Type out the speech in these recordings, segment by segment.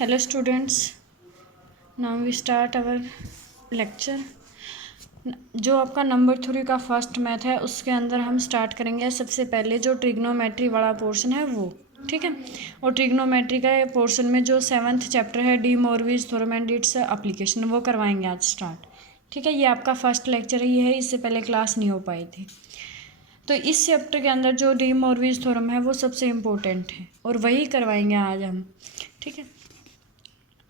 Hello students, now we start our lecture। जो आपका number 3 का फर्स्ट मैथ है उसके अंदर हम स्टार्ट करेंगे सबसे पहले जो ट्रिग्नोमेट्री वाला पोर्शन है वो, ठीक है। और ट्रिग्नोमेट्री का पोर्शन में जो 7th चैप्टर है De Moivre's theorem and its application वो करवाएंगे आज स्टार्ट, ठीक है। ये आपका फर्स्ट लेक्चर ही है, इससे पहले क्लास नहीं हो पाई थी। तो इस चैप्टर के अंदर जो डी मोरविज थ्योरम है वो सबसे इम्पोर्टेंट है और वही करवाएंगे आज हम, ठीक है।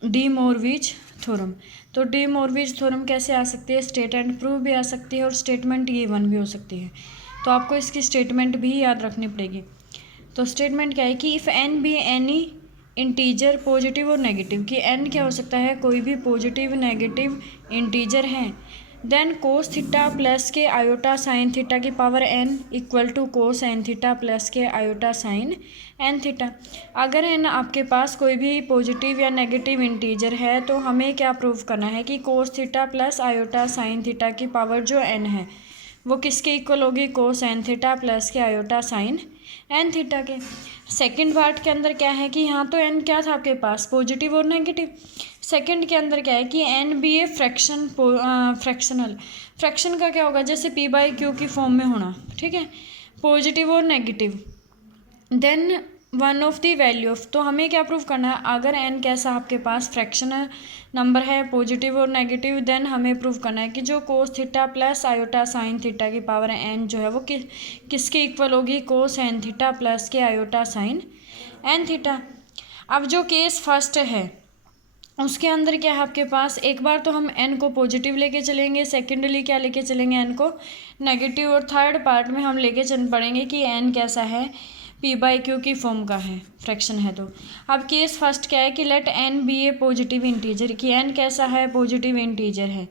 डी मोरविज थ्योरम, तो डी मोरविज थ्योरम कैसे आ सकती है? स्टेट एंड प्रूव भी आ सकती है और स्टेटमेंट गिवन भी हो सकती है। तो आपको इसकी स्टेटमेंट भी याद रखनी पड़ेगी। तो स्टेटमेंट क्या है कि if n be any integer positive और नेगेटिव, कि एन क्या हो सकता है? कोई भी पॉजिटिव नेगेटिव इंटीजर है, देन कोस थीटा प्लस के आयोटा साइन थीटा की power n equal to cos n theta plus के आयोटा साइन एन थीटा। अगर एन आपके पास कोई भी पॉजिटिव या नेगेटिव इंटीजर है तो हमें क्या प्रूव करना है कि cos theta plus iota sine theta की पावर जो एन है वो किसके इक्वल होगी? कोस एन थीटा प्लस के आयोटा साइन एन थीटा के। सेकंड पार्ट के अंदर क्या है कि यहाँ तो एन क्या था आपके पास? पॉजिटिव और नेगेटिव। सेकंड के अंदर क्या है कि n be a fractional. Fraction का क्या होगा? जैसे पी बाई क्यू की फॉर्म में होना, ठीक है, पॉजिटिव और negative. Then one of the value of, तो हमें क्या प्रूव करना है? अगर एन कैसा आपके पास फ्रैक्शनल नंबर है पॉजिटिव और नेगेटिव, देन हमें प्रूव करना है कि जो cos theta plus iota sine theta की पावर एन जो है वो किसके इक्वल होगी? कोस एन थीटा प्लस के आयोटा साइन एन थीटा। अब जो केस फर्स्ट है उसके अंदर क्या है आपके पास? एक बार तो हम एन को पॉजिटिव लेके चलेंगे, सेकेंडली क्या लेके चलेंगे? एन को नेगेटिव। और थर्ड पार्ट में हम लेके चल पड़ेंगे कि एन कैसा है? पी बाई क्यू की फॉर्म का है, फ्रैक्शन है। तो अब केस फर्स्ट क्या है कि let n be a positive integer, कि एन कैसा है? पॉजिटिव इंटीजर है।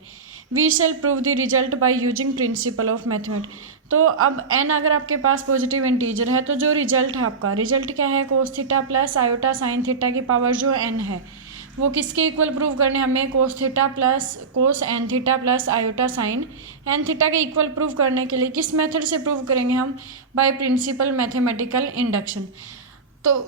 We shall prove the result by using principle of mathematics. तो अब एन अगर आपके पास पॉजिटिव इंटीजर है तो जो रिजल्ट है आपका, रिजल्ट क्या है? Cos theta plus iota sine theta की पावर जो एन है वो किसके इक्वल प्रूव करने हमें? Cos theta plus cos n theta plus iota sine n theta के इक्वल प्रूव करने के लिए किस मेथड से प्रूव करेंगे हम? By principle mathematical induction. तो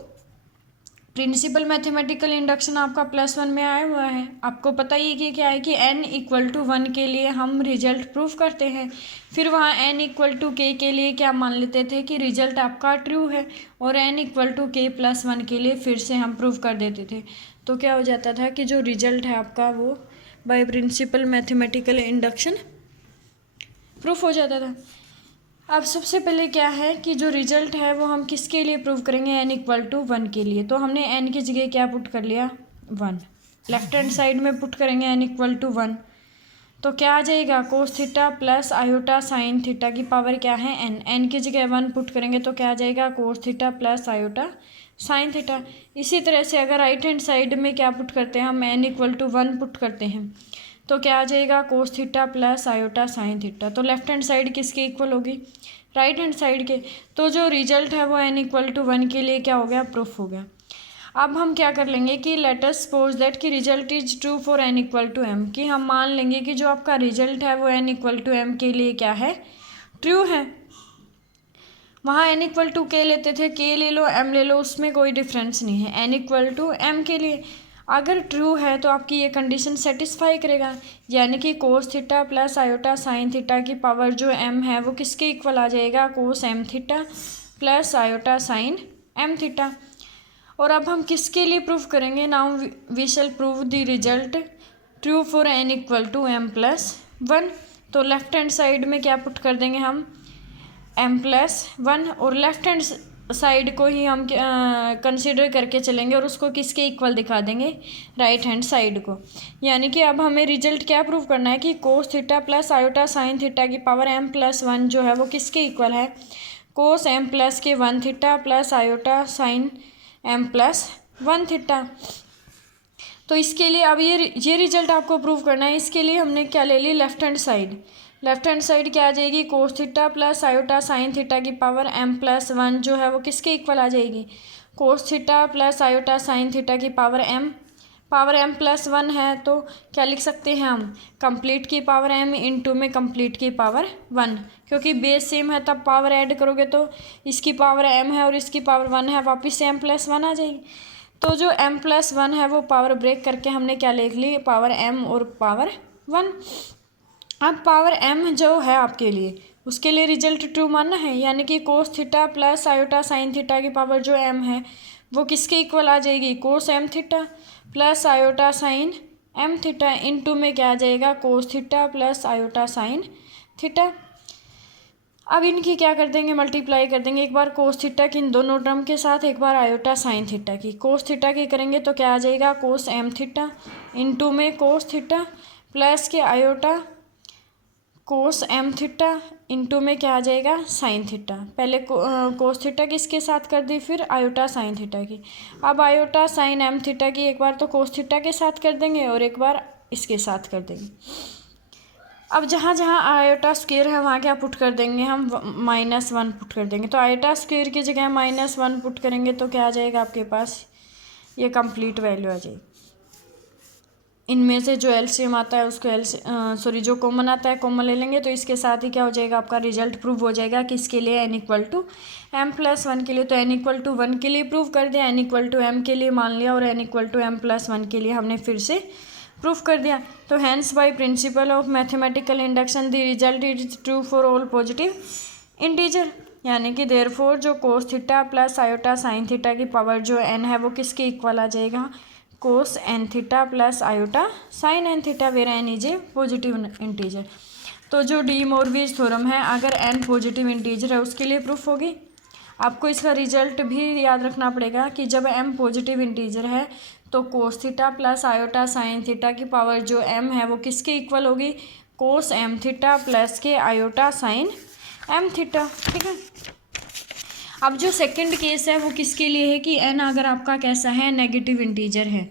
प्रिंसिपल मैथमेटिकल इंडक्शन आपका +1 में आया हुआ है। आपको पता ही कि क्या है कि n इक्वल टू 1 के लिए हम रिजल्ट प्रूफ करते हैं। फिर वहाँ n इक्वल टू k के लिए क्या मान लेते थे कि रिजल्ट आपका ट्रू है, और n equal to k plus 1 के लिए फिर से हम प्रूफ कर देते थे। तो क्या हो जाता था कि जो रिजल्ट है आपका वो by principle mathematical induction proof हो जाता था। अब सबसे पहले क्या है कि जो रिजल्ट है वो हम किसके लिए प्रूव करेंगे? n इक्वल टू 1 के लिए। तो हमने n की जगह क्या पुट कर लिया? 1। लेफ्ट हैंड साइड में पुट करेंगे n इक्वल टू 1, तो क्या आ जाएगा? Cos theta plus iota sine theta की पावर क्या है? n की जगह 1 पुट करेंगे तो क्या आ जाएगा? Cos theta plus iota sine theta. इसी तरह से अगर राइट हैंड साइड में क्या पुट करते हैं हम? n इक्वल टू 1 पुट करते हैं तो क्या आ जाएगा? Cos theta plus iota sine theta. तो लेफ्ट हैंड साइड किसके इक्वल होगी? राइट हैंड साइड के। तो जो रिजल्ट है वो n इक्वल टू 1 के लिए क्या हो गया? प्रूफ हो गया। अब हम क्या कर लेंगे कि लेट अस सपोज दैट कि result is true for n equal to m, कि हम मान लेंगे कि जो आपका रिजल्ट है वो n इक्वल टू m के लिए क्या है? ट्रू है। वहाँ n इक्वल टू k लेते थे, k ले लो m ले लो, उसमें कोई डिफरेंस नहीं है। n इक्वल टू m के लिए अगर ट्रू है तो आपकी ये कंडीशन सेटिस्फाई करेगा, यानी कि cos theta plus iota sine theta की पावर जो m है वो किसके इक्वल आ जाएगा? Cos m theta plus iota sine m theta. और अब हम किसके लिए प्रूफ करेंगे? Now we shall prove the result true for n equal to m plus 1। तो लेफ्ट हैंड साइड में क्या पुट कर देंगे हम? m प्लस 1, और लेफ्ट हैंड साइड को ही हम कंसिडर करके चलेंगे और उसको किसके इक्वल दिखा देंगे? राइट हैंड साइड को। यानी कि अब हमें रिजल्ट क्या प्रूव करना है कि cos theta plus iota sine theta की पावर m प्लस 1 जो है वो किसके इक्वल है? कोस m प्लस के 1 theta plus iota sine m plus 1 theta. तो इसके लिए अब ये रिजल्ट आपको प्रूव करना है। इसके लिए हमने क्या ले ली? Left hand side. Left hand side क्या आ जाएगी? Cos theta plus iota sine theta की पावर m प्लस 1 जो है वो किसके इक्वल आ जाएगी? Cos theta plus iota sine theta की पावर m प्लस 1 है, तो क्या लिख सकते हैं हम? कंप्लीट की पावर m इंटू में कंप्लीट की पावर 1, क्योंकि बेस सेम है तब पावर ऐड करोगे तो इसकी पावर m है और इसकी पावर 1 है, वापस से m प्लस 1 आ जाएगी। तो जो m+1 है वो पावर ब्रेक करके हमने क्या लिख ली, पावर m और पावर 1। अब पावर m जो है आपके लिए, उसके लिए रिजल्ट ट्रू मानना है, यानी कि cos theta plus iota sine theta की पावर जो m है वो किसके इक्वल आ जाएगी, कोस m theta plus iota sine m theta into में क्या आ जाएगा, cos theta plus iota sine theta. अब इनकी क्या कर देंगे, मल्टीप्लाई कर देंगे, एक बार कोस थीटा की इन दोनों टर्म के साथ, एक बार आयोटा साइन थीटा की। कोस थीटा की करेंगे तो क्या आ जाएगा, कोस m थीटा इनटू में कोस थीटा प्लस के आयोटा कोस m थीटा इनटू में क्या आ जाएगा, साइन थीटा। पहले कोस थीटा किसके साथ कर दी, फिर आयोटा साइन थीटा की। अब आयोटा साइन m थीटा की एक बार तो कोस थीटा के साथ कर देंगे और एक बार इसके साथ कर देंगे। अब जहाँ जहाँ आयोटा स्क्वायर है वहाँ क्या पुट कर देंगे हम, -1 पुट कर देंगे। तो आयोटा स्क्वायर की जगह -1 पुट करेंगे तो क्या आ जाएगा आपके पास, ये कंप्लीट वैल्यू आ जाएगी। इनमें से जो एलसीएम आता है उसको जो कॉमन आता है कॉमन ले लेंगे, तो इसके साथ ही क्या हो जाएगा, आपका रिजल्ट प्रूव हो जाएगा कि इसके लिए n=m+1 के लिए। तो n=1 के लिए प्रूव कर दिया, n=m के लिए मान लिया और n=m+1 के लिए हमने फिर से प्रूफ कर दिया। तो hence by principle of mathematical induction the result is true for all positive integer, यानी कि देयरफॉर जो cos theta plus iota sine theta की पावर जो n है वो किसके इक्वल आ जाएगा, cos n theta plus iota sine n theta, where n is a positive integer. तो जो डी मोरविज थ्योरम है, अगर n पॉजिटिव इंटीजर है उसके लिए प्रूफ होगी। आपको इसका रिजल्ट भी याद रखना पड़ेगा कि जब m पॉजिटिव इंटीजर है तो कोस theta plus iota sine theta की पावर जो m है वो किसके इक्वल होगी, कोस m थीटा प्लस के आयोटा साइन m थीटा। ठीक है। अब जो सेकंड केस है वो किसके लिए है कि n अगर आपका कैसा है, नेगेटिव इंटीजर है।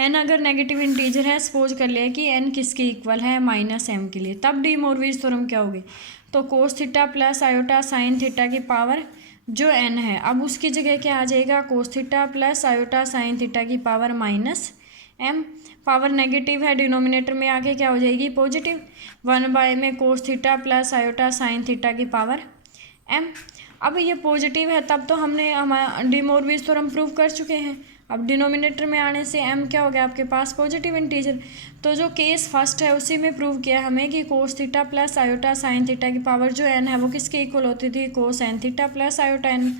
n अगर नेगेटिव इंटीजर है, सपोज कर लिया कि n किसके इक्वल है, -m के लिए, तब डी मोरविज थ्योरम क्या होगी, तो कोस theta plus iota sine theta की पावर जो n है, अब उसकी जगह क्या आ जाएगा, cos theta plus iota sine theta की पावर -m। पावर नेगेटिव है, डिनोमिनेटर में आके क्या हो जाएगी, पॉजिटिव। 1/, में cos theta plus iota sine theta की पावर m। अब ये पॉजिटिव है तब तो हमने हमारा डी मोरविज थ्योरम प्रूव कर चुके हैं। अब डिनोमिनेटर में आने से m क्या हो गया आपके पास, पॉजिटिव इंटीजर। तो जो केस फर्स्ट है उसी में प्रूव किया हमें कि cos theta plus iota sine theta की पावर जो n है वो किसके इक्वल होती थी, कोस n theta plus iota n।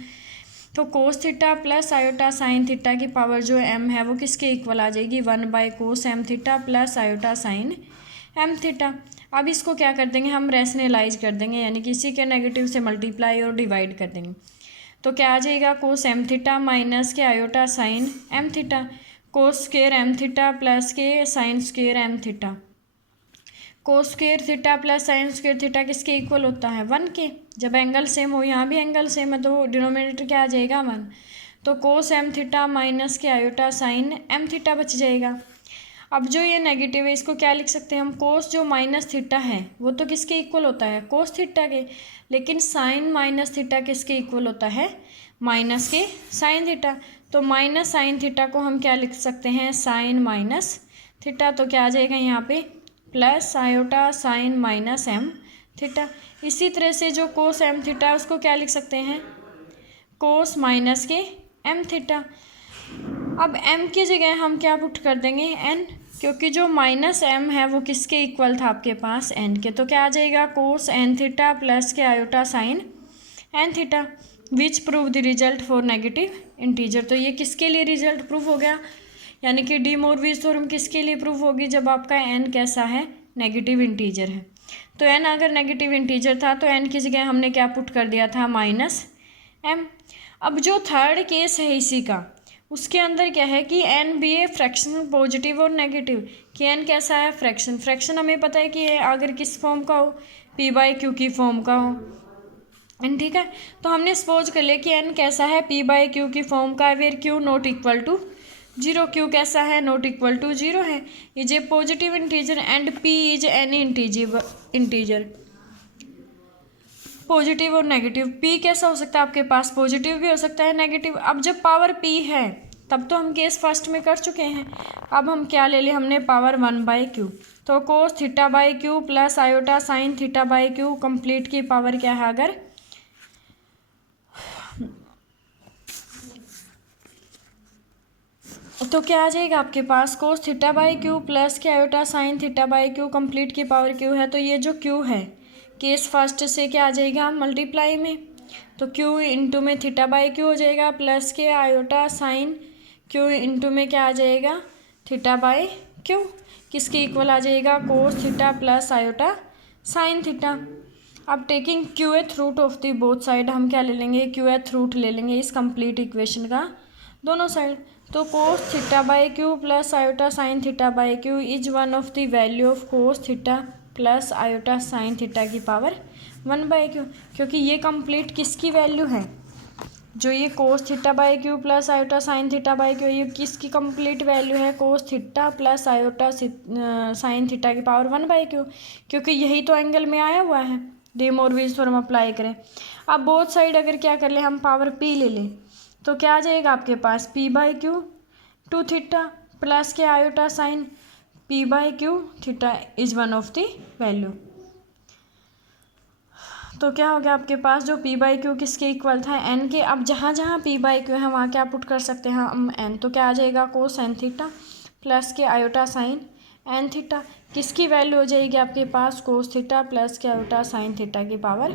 तो कोस theta plus iota sine theta की पावर जो m है वो किसके इक्वल आ जाएगी, 1/, कोस m theta plus iota sine m theta. अब इसको क्या कर देंगे हम, रैशनलाइज कर देंगे, यानी कि इसी के नेगेटिव से मल्टीप्लाई और डिवाइड कर देंगे। तो क्या आ जाएगा, कोस m थीटा माइनस के iota sine m theta, cos square m theta plus के sine square m theta. Cos square theta plus sine square theta किसके इक्वल होता है, 1 के। जब एंगल सेम हो, यहाँ भी एंगल सेम है तो डिनोमिनेटर क्या आ जाएगा, 1। तो कोस m थीटा माइनस के आयोटा साइन m थीटा बच जाएगा। अब जो ये नेगेटिव है इसको क्या लिख सकते हैं हम, कोस जो माइनस थीटा है वो तो किसके इक्वल होता है, कोस थीटा के, लेकिन साइन माइनस थीटा किसके इक्वल होता है, माइनस के साइन थीटा। तो माइनस साइन थीटा को हम क्या लिख सकते हैं, साइन माइनस थीटा। तो क्या आ जाएगा यहाँ पे, plus iota sine minus m theta. इसी तरह से जो कोस m थीटा है उसको क्या लिख सकते हैं, कोस माइनस के m थीटा। अब m की जगह हम क्या पुट कर देंगे, n, क्योंकि जो -m है वो किसके इक्वल था आपके पास, n के। तो क्या आ जाएगा, कोस n थीटा प्लस के iota sine n theta, which prove the result for negative integer. तो ये किसके लिए रिजल्ट प्रूव हो गया, यानी कि डी मोरविज थ्योरम किसके लिए प्रूव होगी, जब आपका n कैसा है, नेगेटिव इंटीजर है। तो n अगर नेगेटिव इंटीजर था तो n की जगह हमने क्या पुट कर दिया था, -m। अब जो थर्ड केस है इसी का, उसके अंदर क्या है कि n भी है फ्रैक्शन, पॉजिटिव और नेगेटिव, कि n कैसा है, फ्रैक्शन। फ्रैक्शन हमें पता है कि अगर किस फॉर्म का हो, p/q की फॉर्म का हो, ठीक है। तो हमने सपोज कर लिया कि n कैसा है, p/q की फॉर्म का है, where q not equal to 0, q कैसा है, नॉट इक्वल टू 0 है। Is a positive integer and p is any integer, positive और नेगेटिव। p कैसा हो सकता है आपके पास, पॉजिटिव भी हो सकता है, नेगेटिव। अब जब पावर p है तब तो हम केस फर्स्ट में कर चुके हैं। अब हम क्या ले लिया हमने, पावर 1/q। तो cos theta plus iota sine theta complete की पावर क्या है, अगर तो क्या आ जाएगा आपके पास cos theta by q plus के iota sine theta by q complete की पावर क्यू है। तो ये जो क्यू है केस फर्स्ट से क्या आ जाएगा मल्टीप्लाई में, तो क्यू इंटू में थीटा बाई क्यू हो जाएगा प्लस के आयोटा साइन क्यू इंटू में क्या आ जाएगा थीटा बाई क्यू, किसके इक्वल आ जाएगा cos theta plus iota sine theta. अब taking qth root of the both side हम क्या ले लेंगे क्यू एथ रूट ले लेंगे इस कंप्लीट इक्वेशन का दोनों साइड। तो कोस theta by q plus iota sine theta by Q is one of the value of cos theta plus iota sine theta की पावर 1/क्यू, क्योंकि ये कंप्लीट किसकी वैल्यू है, जो ये कोस theta by q plus iota sine theta by Q ये किसकी complete value है cos theta plus iota sine theta की पावर 1/क्यू, क्योंकि यही तो एंगल में आया हुआ है। डे मोरविज थ्योरम अप्लाई करें। अब बोथ साइड अगर क्या कर ले हम पावर पी ले लें तो क्या आ जाएगा आपके पास p/q 2 थीटा प्लस के iota sign p/q theta is one of the value. तो क्या हो गया आपके पास जो p/q किसके इक्वल था n के। अब जहाँ जहाँ p/q है वहाँ क्या पुट कर सकते हैं हम n, तो क्या आ जाएगा कोस n थीटा प्लस के आयोटा साइन n थीटा, किसकी वैल्यू हो जाएगी आपके पास कोस थीटा प्लस के आयोटा साइन थीटा की पावर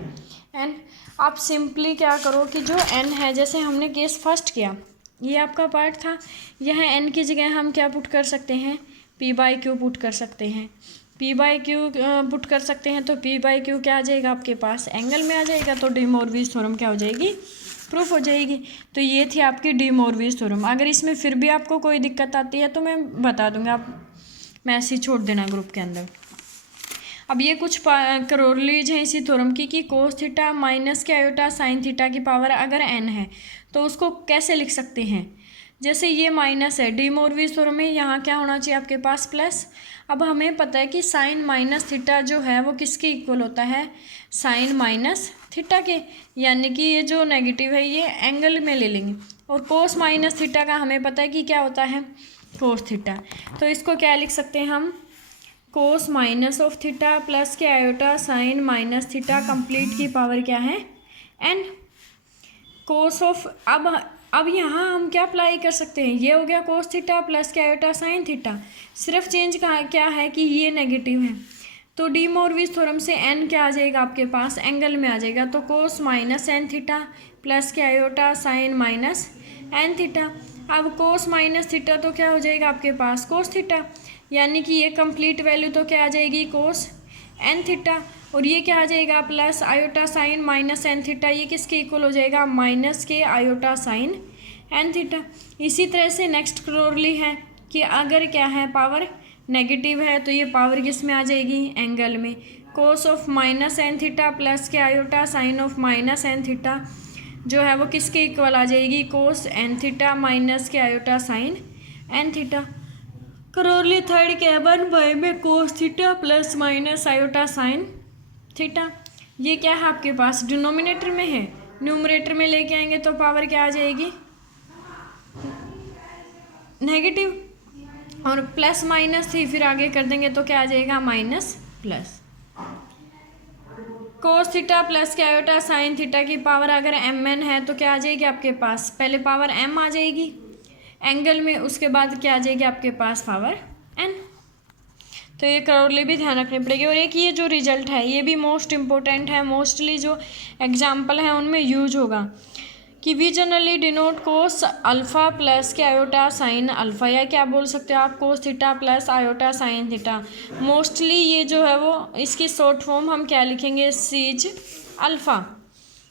n। आप सिंपली क्या करो कि जो n है जैसे हमने केस फर्स्ट किया ये आपका पार्ट था, यह n की जगह हम क्या पुट कर सकते हैं p/q पुट कर सकते हैं, p/q पुट कर सकते हैं। तो p/q क्या आ जाएगा आपके पास एंगल में आ जाएगा, तो डी मोरविज थ्योरम क्या हो जाएगी प्रूफ हो जाएगी। तो ये थी आपकी डी मोरविज थ्योरम। अगर इसमें फिर भी आपको कोई दिक्कत आती है तो मैं बता दूंगा, आप मैसेज छोड़ देना ग्रुप के अंदर। अब ये कुछ करोलीज हैं इसी थ्योरम की कि कोस थीटा माइनस के आयोटा साइन थीटा की पावर अगर n है तो उसको कैसे लिख सकते हैं, जैसे ये माइनस है डी मोरविज थ्योरम में यहाँ क्या होना चाहिए आपके पास प्लस। अब हमें पता है कि साइन माइनस थीटा जो है वो किसके इक्वल होता है साइन माइनस थीटा के, यानी कि ये जो नेगेटिव है ये एंगल में ले लेंगे, और कोस माइनस थीटा का हमें पता है कि क्या होता है कोस थीटा। तो इसको क्या लिख सकते हैं हम cos minus of theta plus के iota sine minus theta complete की पावर क्या है n कोस ऑफ। अब यहाँ हम क्या अप्लाई कर सकते हैं, ये हो गया कोस थीटा प्लस के आयोटा साइन थीटा, सिर्फ चेंज का क्या है कि ये नेगेटिव है, तो डी मोरविज थ्योरम से n क्या आ जाएगा आपके पास एंगल में आ जाएगा, तो cos minus n theta plus के iota sine minus n theta. अब कोस माइनस थीटा तो क्या हो जाएगा आपके पास कोस थीटा, यानी कि ये कंप्लीट वैल्यू तो क्या आ जाएगी कोस n थीटा, और ये क्या आ जाएगा plus iota sine minus n theta, ये किसके इक्वल हो जाएगा माइनस के आयोटा साइन n थीटा। इसी तरह से नेक्स्ट क्रोरली है कि अगर क्या है पावर नेगेटिव है तो ये पावर किस में आ जाएगी एंगल में, cos of minus n theta plus के iota sine of minus n theta जो है वो किसके इक्वल आ जाएगी कोस n थीटा माइनस के iota sine n theta. Corollary third के 1/, में cos theta plus minus iota sine theta, ये क्या है आपके पास डिनोमिनेटर में है, न्यूमरेटर में लेके आएंगे तो पावर क्या आ जाएगी नेगेटिव, और प्लस माइनस थी फिर आगे कर देंगे तो क्या आ जाएगा माइनस प्लस। कोस थीटा प्लस के आयोटा साइन थीटा की पावर अगर mn है तो क्या आ जाएगी आपके पास पहले पावर m आ जाएगी एंगल में, उसके बाद क्या आ जाएगी आपके पास पावर n। तो ये करोली भी ध्यान रखनी पड़ेगी। और एक ये जो रिजल्ट है ये भी मोस्ट इम्पोर्टेंट है, मोस्टली जो एग्जाम्पल है उनमें यूज होगा कि we generally denote cos alpha plus के आयोटा साइन अल्फ़ा, या क्या बोल सकते हो आप cos theta plus iota sine theta. Mostly ये जो है वो इसकी शॉर्ट फॉर्म हम क्या लिखेंगे सीज अल्फ़ा,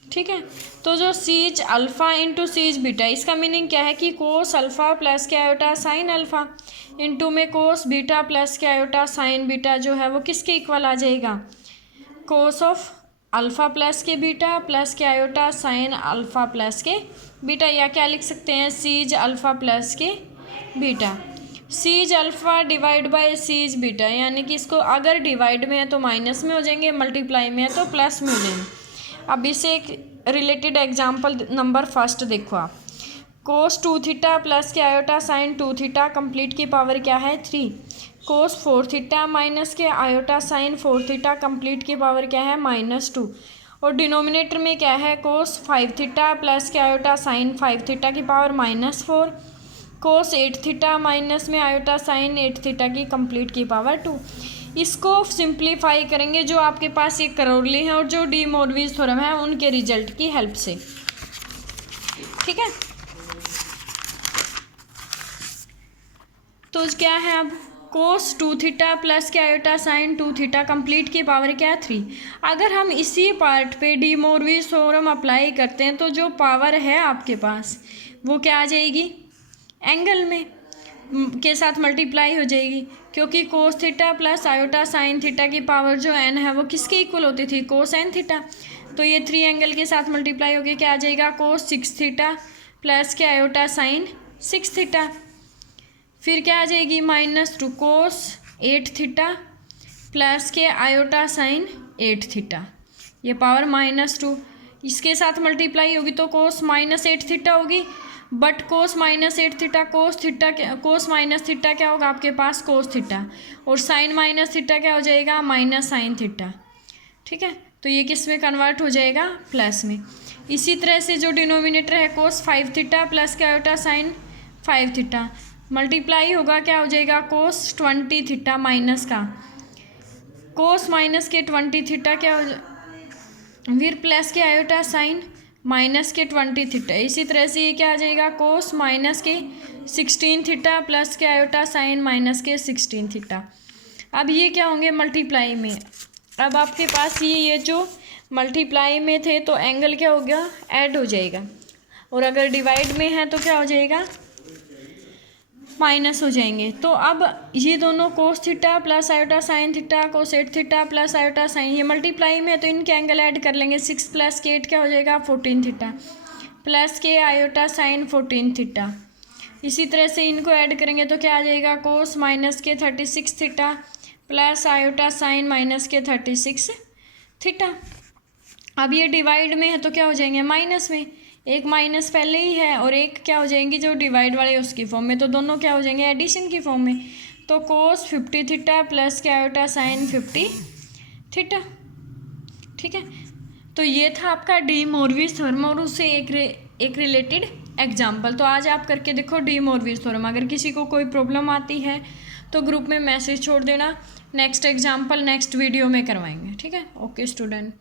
ठीक है। तो जो cis alpha into cis beta, इसका मीनिंग क्या है कि कोस अल्फ़ा प्लस के आयोटा साइन अल्फ़ा इंटू में कोस बीटा प्लस के आयोटा साइन बीटा जो है वो किसके इक्वल आ जाएगा कोस ऑफ अल्फ़ा प्लस के बीटा प्लस के आयोटा साइन अल्फ़ा प्लस के बीटा, या क्या लिख सकते हैं सीज अल्फ़ा प्लस के beta. Cis alpha divide by cis beta, यानी कि इसको अगर डिवाइड में है तो माइनस में हो जाएंगे, मल्टीप्लाई में है तो प्लस में हो जाएंगे। अब इसे एक रिलेटेड एग्जाम्पल नंबर फर्स्ट देखो आप, कोस 2 थीटा प्लस के आयोटा साइन 2 थीटा कंप्लीट की पावर क्या है 3, कोस 4 थीटा माइनस के आयोटा साइन 4 थीटा कंप्लीट की पावर क्या है -2, और डिनोमिनेटर में क्या है कोस 5 थीटा प्लस के आयोटा साइन 5 थीटा की पावर -4 कोस 8 थीटा माइनस में आयोटा साइन 8 थीटा की कंप्लीट की पावर 2। इसको सिंप्लीफाई करेंगे जो आपके पास ये करोली है और जो डी मोरविज थ्योरम है उनके रिजल्ट की हेल्प से, ठीक है। तो क्या है अब कोस 2 थीटा प्लस के आयोटा साइन 2 थीटा कंप्लीट की पावर क्या है 3। अगर हम इसी पार्ट पे डी मोरविज थ्योरम अप्लाई करते हैं तो जो पावर है आपके पास वो क्या आ जाएगी, एंगल में के साथ मल्टीप्लाई हो जाएगी, क्योंकि कोस theta plus iota sine theta की पावर जो एन है वो किसके इक्वल होती थी, कोस एन थीटा। तो ये 3 एंगल के साथ मल्टीप्लाई होगी, क्या आ जाएगा, कोस 6 थीटा प्लस के आयोटा साइन 6 थीटा। फिर क्या आ जाएगी, -2 कोस 8 थीटा प्लस के आयोटा साइन 8 थीटा, ये पावर -2 इसके साथ मल्टीप्लाई होगी तो कोस -8 थीटा होगी। But cos -8 theta cos minus theta क्या होगा आपके पास, कोस थीटा, और साइन माइनस थीटा क्या हो जाएगा, माइनस साइन थीटा, ठीक है। तो ये किस में कन्वर्ट हो जाएगा, प्लस में। इसी तरह से जो डिनोमिनेटर है कोस 5 थीटा प्लस के आयोटा साइन 5 थीटा मल्टीप्लाई होगा, क्या हो जाएगा, कोस 20 थीटा माइनस का कोस माइनस के 20 थीटा क्या हो फिर प्लस के आयोटा साइन माइनस के 20 थीटा। इसी तरह से ये क्या आ जाएगा, कोस माइनस के 16 थीटा प्लस के आयोटा साइन माइनस के 16 थीटा। अब ये क्या होंगे, मल्टीप्लाई में। अब आपके पास ये जो मल्टीप्लाई में थे तो एंगल क्या हो गया, ऐड हो जाएगा, और अगर डिवाइड में है तो क्या हो जाएगा, माइनस हो जाएंगे। तो अब ये दोनों cos theta plus iota sine theta, cos 8 theta plus iota sine, ये मल्टीप्लाई में है तो इनके एंगल ऐड कर लेंगे। 6 प्लस के 8 क्या हो जाएगा, 14 थीटा प्लस के आयोटा साइन 14 थीटा। इसी तरह से इनको ऐड करेंगे तो क्या आ जाएगा, कोस माइनस के 36 theta plus iota sine minus के 36 थीटा। अब ये डिवाइड में है तो क्या हो जाएंगे, माइनस में, एक माइनस पहले ही है और एक क्या हो जाएंगी जो डिवाइड वाले उसकी फॉर्म में, तो दोनों क्या हो जाएंगे, एडिशन की फॉर्म में। तो कोस 50 थीटा प्लस के आयोटा साइन 50 थीटा, ठीक है। तो ये था आपका डी मोरविज थ्योरम और उससे एक रिलेटेड एग्जाम्पल। तो आज आप करके देखो डी मोरविज थ्योरम। अगर किसी को कोई प्रॉब्लम आती है तो ग्रुप में मैसेज छोड़ देना, नेक्स्ट एग्जाम्पल नेक्स्ट वीडियो में करवाएंगे, ठीक है। Okay student.